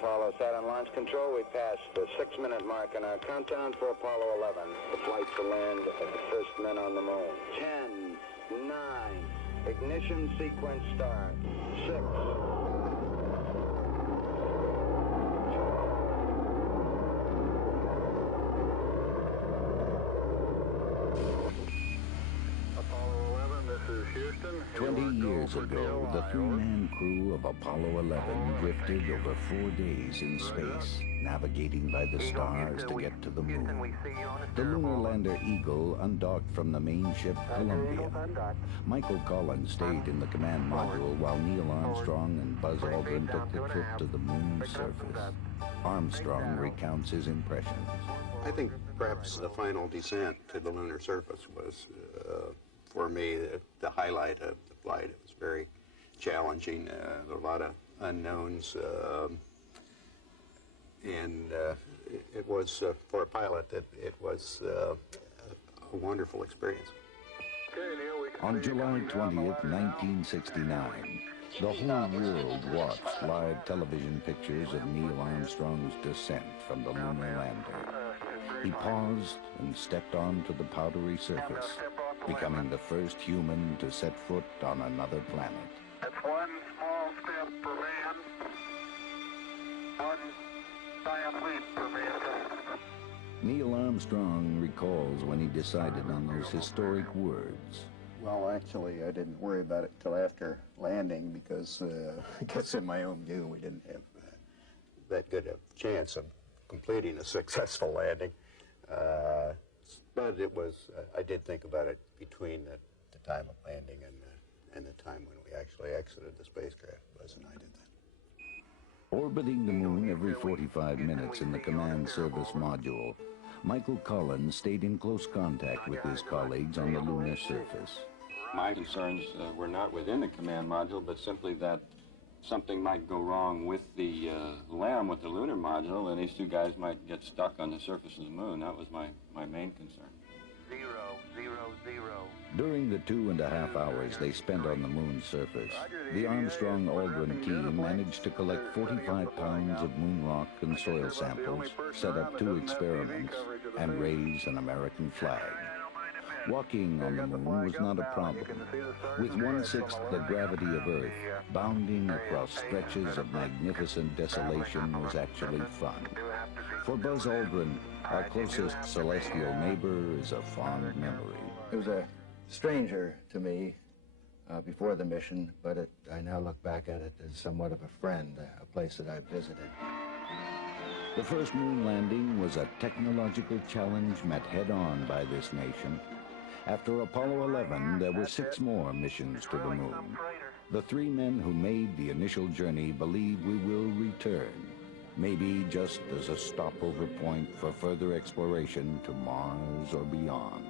Apollo, Saturn launch control. We passed the 6-minute mark in our countdown for Apollo 11. The flight to land of the first men on the moon. 10, 9, ignition sequence start. 6. Apollo 11, this is Houston. 20 years ago, the three-man crew of Apollo 11 drifted over 4 days in space, navigating by the stars to get to the moon. The lunar lander Eagle undocked from the main ship Columbia. Michael Collins stayed in the command module while Neil Armstrong and Buzz Aldrin took the trip to the moon's surface. Armstrong recounts his impressions. I think perhaps the final descent to the lunar surface was, for me, the highlight of the flight. It was very challenging. There were a lot of unknowns, and it was, for a pilot, it was a wonderful experience. On July 20th, 1969, the whole world watched live television pictures of Neil Armstrong's descent from the lunar lander. He paused and stepped onto the powdery surface, becoming the first human to set foot on another planet. It's one small step for man, one giant leap for mankind. Neil Armstrong recalls when he decided on those historic words. Well, actually, I didn't worry about it till after landing because I guess in my own view, we didn't have that good a chance of completing a successful landing. But it was, I did think about it between the time of landing and the time when we actually exited the spacecraft. Buzz and I did that. Orbiting the moon every 45 minutes in the command service module, Michael Collins stayed in close contact with his colleagues on the lunar surface. My concerns were not within the command module, but simply that something might go wrong with the LEM, with the lunar module, and these two guys might get stuck on the surface of the moon. That was my main concern. 0, 0, 0. During the 2.5 hours they spent on the moon's surface, the Armstrong-Aldrin team managed to collect 45 pounds of moon rock and soil samples, set up 2 experiments, and raise an American flag. Walking on the moon was not a problem. With 1/6 the gravity of Earth, bounding across stretches of magnificent desolation was actually fun. For Buzz Aldrin, our closest celestial neighbor is a fond memory. It was a stranger to me before the mission, but I now look back at it as somewhat of a friend, a place that I visited. The first moon landing was a technological challenge met head-on by this nation. After Apollo 11, there were 6 more missions to the moon. The 3 men who made the initial journey believe we will return, maybe just as a stopover point for further exploration to Mars or beyond.